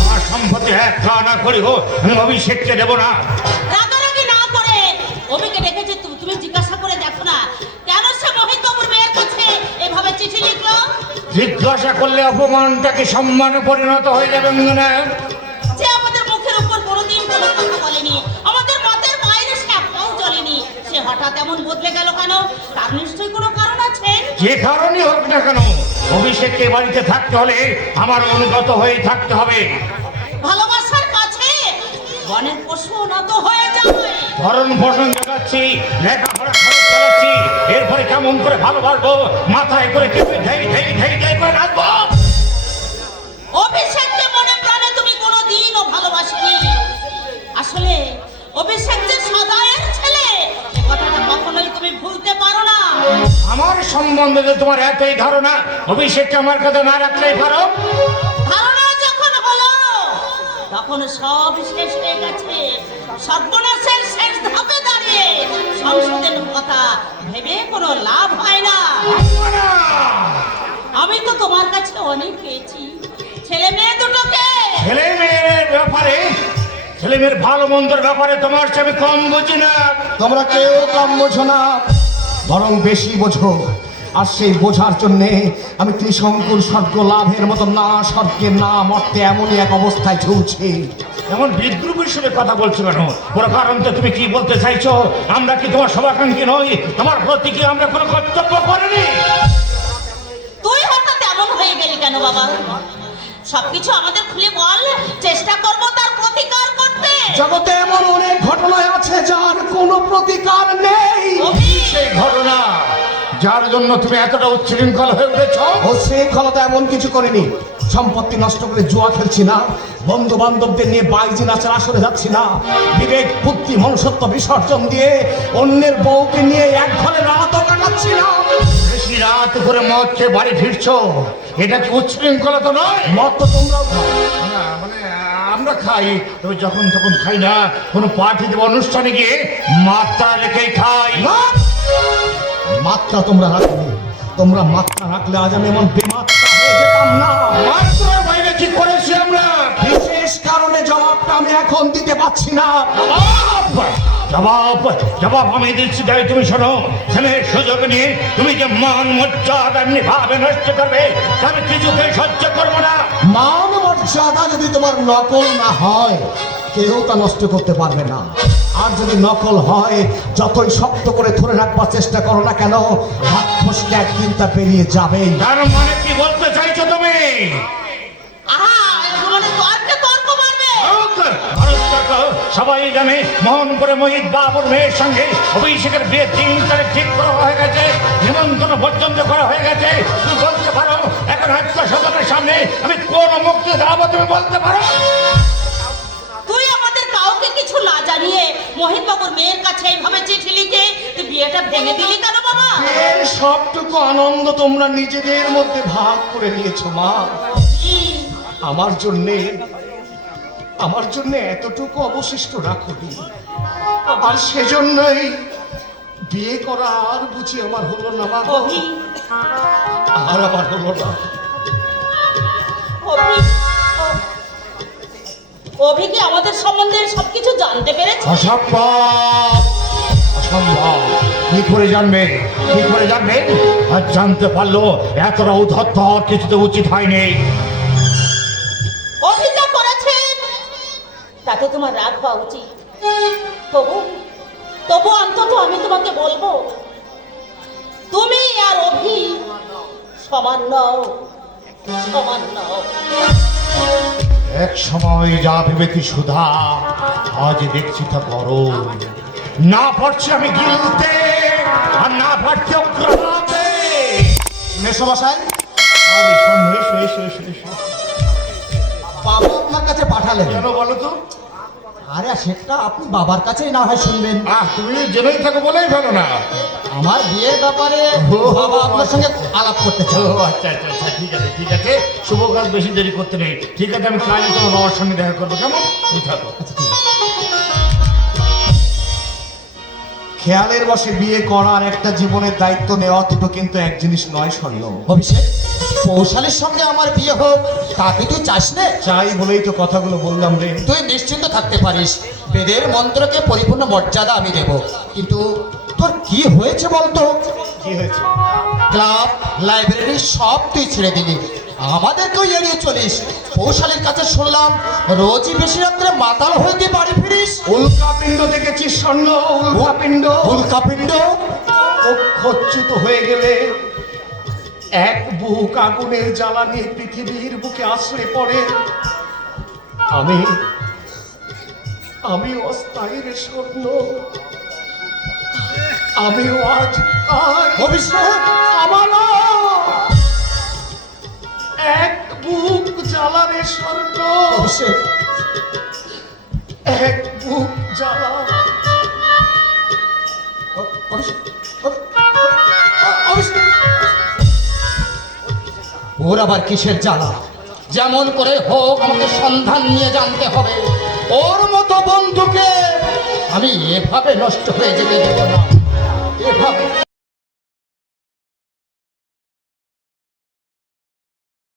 আমার সম্পত্তি না আমি অভিষেককে দেব না। রাগারাগি না করে। অভিকে ডেকেছে তু- তুমি জিজ্ঞাসা করে দেখো না। কেন সে মোহিত বাবুর মেয়ের কাছে এভাবে চিঠি লিখলো? জিজ্ঞাসা করলে অপমানটাকে সম্মানে পরিণত হয়ে যাবে না হঠাৎ এমন বদলে গেল কেন? তার নিশ্চয়ই কোনো কারণ আছে? যে কারণই হোক না কেন অভিষেককে বাড়িতে থাকতে হলে আমার অনুগত হয়ে থাকতে হবে। ভালোবাসার কাছে বনের পশু নত হয়ে যাবে। ভরণ পোষণ জানাচ্ছি লেখাপড়া খরচ চালাচ্ছি এরপরে কেমন করে ভালোবাসবো মাথায় করে চেপে ধেই ধেই ধেই ধেই করে রাখব। সম্বন্ধে যে তোমার এতই ধারণা অভিষেককে আমার কাছে না রাখলেই পারো ধারণা যখন হলো তখন সব শেষ হয়ে গেছে। সর্বনাশের শেষ ধাপে দাঁড়িয়ে সংশোধন কথা ভেবে কোনো লাভ হয় না। না। আমি তো তোমার কাছে অনেক পেয়েছি ছেলে মেয়ে দুটোকে। ছেলে মেয়ের ব্যাপারে ছেলে মেয়ের ভালো মন্দর ব্যাপারে তোমার চেয়ে আমি কম বুঝি না। তোমরা কেউ কম বোঝো না বরং বেশি বোঝো। আর সেই বোঝার জন্যে আমি ত্রিশঙ্কুর স্বর্গ লাভের মতো না স্বর্গের না মর্তে এমনই এক অবস্থায় ঝুলছি। এমন বিদ্রুপের সুরে কথা বলছো কেন? তো তুমি কি বলতে চাইছো? আমরা কি তোমার সভাকাঙ্ক্ষী নই? তোমার প্রতি কি আমরা কোনো কর্তব্য করিনি? তুই হঠাৎ এমন হয়ে গেলি কেন বাবা? সবকিছু আমাদের খুলে বল চেষ্টা করব তার প্রতিকার করতে। জগতে এমন অনেক ঘটনায় আছে যার কোনো প্রতিকার নেই। সেই ঘটনা যার জন্য তুমি এতটা উচ্ছৃঙ্খল হয়ে উঠেছ? ও শৃঙ্খলতা এমন কিছু করেনি। সম্পত্তি নষ্ট করে জুয়া খেলছি না। বন্ধু বান্ধবদের নিয়ে বাইজি নাচের আসরে যাচ্ছি না। বিবেক বুদ্ধি মনুষ্যত্ব বিসর্জন দিয়ে অন্যের বউকে নিয়ে এক ঘরে রাতও কাটাচ্ছি না। বেশি রাত করে মদ খেয়ে বাড়ি ফিরছো? এটা কি উচ্ছৃঙ্খলতা নয়? মদ তো তোমরাও খাও। না মানে আমরা খাই। তবে যখন তখন খাই না কোনো পার্টি দেব অনুষ্ঠানে গিয়ে মাত্রা রেখেই খাই। না! মাত্রা তোমরা রাখবে। তোমরা মাত্রা রাখলে আজ আমি এমন বেমাত্রা হয়ে যেতাম না। মাত্রার বাইরে কি করেছি আমরা? বিশেষ কারণে জবাবটা আমি এখন দিতে পারছি না। জবাব জবাব জবাব আমি দিচ্ছি তাই তুমি শোনো। ছেলের সুযোগ নিয়ে তুমি যে মান মর্যাদা এমনি ভাবে নষ্ট করবে আমি কিছুতেই সহ্য করব না। মান মর্যাদা যদি তোমার নকল না হয় কেউ তা নষ্ট করতে পারবে না। আর যদি নকল হয় যতই শক্ত করে ধরে রাখবার চেষ্টা করো না কেন হাত ফসকে একদিন তা পেরিয়ে যাবে। তার মানে কি বলতে চাইছো তুমি? মানে সবাই জানে মোহন করে মহিত বাবুর মেয়ের সঙ্গে অভিষেকের বিয়ে তিন তারিখ ঠিক করা হয়ে গেছে নিমন্ত্রণ পর্যন্ত করা হয়ে গেছে। তুমি বলতে পারো এখন আত্মীয় স্বজনের সামনে আমি কোন মুক্তি দেবো তুমি বলতে পারো? মেয়ের কাছে এইভাবে চিঠি লিখে তুই বিয়েটা ভেঙে দিলি কেন বাবা? এর সবটুকু আনন্দ তোমরা নিজেদের মধ্যে ভাগ করে নিয়েছো মা। আমার জন্যে আমার জন্য এতটুকু অবশিষ্ট রাখনি আর সেজন্যই বিয়ে করা আর বুঝি আমার হলো না অভি। আর আমার হলো না। অভি কি আমাদের সম্বন্ধে সবকিছু জানতে পেরেছে? অসম্ভব। অসম্ভব। কি করে জানবে? কি করে জানবে? আর জানতে পারল এতটা উদ্ধত্ত কিছু তো উচিত হয়নি। অভি যা করেছে তাতে তোমার রাগ হওয়া উচিত। তবু তবু অন্তত আমি তোমাকে বলব তুমি আর অভি সমান নও সমান নও। এক সময় যা ভেবে কি সুধা আজ দেখছি তা গরম না পারছি আমি গিলতে আর না পারছি অগ্রহাতে এসো। বাবা আপনার কাছে পাঠালেন। কেন বলো তো? আরে সেটা আপনি বাবার কাছেই না হয় শুনবেন তুমি জেনেই থাকো বলেই ভালো না। আমার বিয়ের ব্যাপারে ও, বাবা আপনার সঙ্গে আলাপ করতে ও চান আচ্ছা আচ্ছা আচ্ছা ঠিক আছে ঠিক আছে। শুভ কাজ বেশি দেরি করতে নেই। ঠিক আছে আমি কালই তোমার বাবার সঙ্গে দেখা করব কেমন? তুমি থাকো। খেয়ালের বসে বিয়ে করার একটা জীবনের দায়িত্ব নেওয়া দুটো কিন্তু এক জিনিস নয় স্বর্ণ অভিষেক পৌশালীর সঙ্গে আমার বিয়ে হোক তা কি তুই চাস নে? চাই বলেই তো কথাগুলো বললাম রে। তুই নিশ্চিন্ত থাকতে পারিস। বেদের মন্ত্রকে পরিপূর্ণ মর্যাদা আমি দেব। কিন্তু তোর কি হয়েছে বলতো? কি হয়েছে? ক্লাব লাইব্রেরি সব তুই ছেড়ে দিলি। আমাদেরকেও এড়িয়ে চলিস। পৌশালীর কাছে শুনলাম রোজই বেশি রাত্রে মাতাল হয়ে তুই বাড়ি ফিরিস। উল্কাপিণ্ড দেখেছিস স্বর্ণ উল্কাপিণ্ড? উল্কাপিণ্ড? অক্ষচ্যুত হয়ে গেলে এক বুক আগুনের জ্বালানি পৃথিবীর বুকে আশ্রয় পড়ে। আমি আমি অস্থায়ী স্বর্ণ। আমিও আজ অভিষেক আমার এক বুক জ্বালারে স্বর্ণ। এক বুক জ্বালা। ওর আবার কিসের জ্বালা? যেমন করে হোক আমাকে সন্ধান নিয়ে জানতে হবে। ওর মতো বন্ধুকে আমি এভাবে নষ্ট হয়ে যেতে দেব না। এভাবে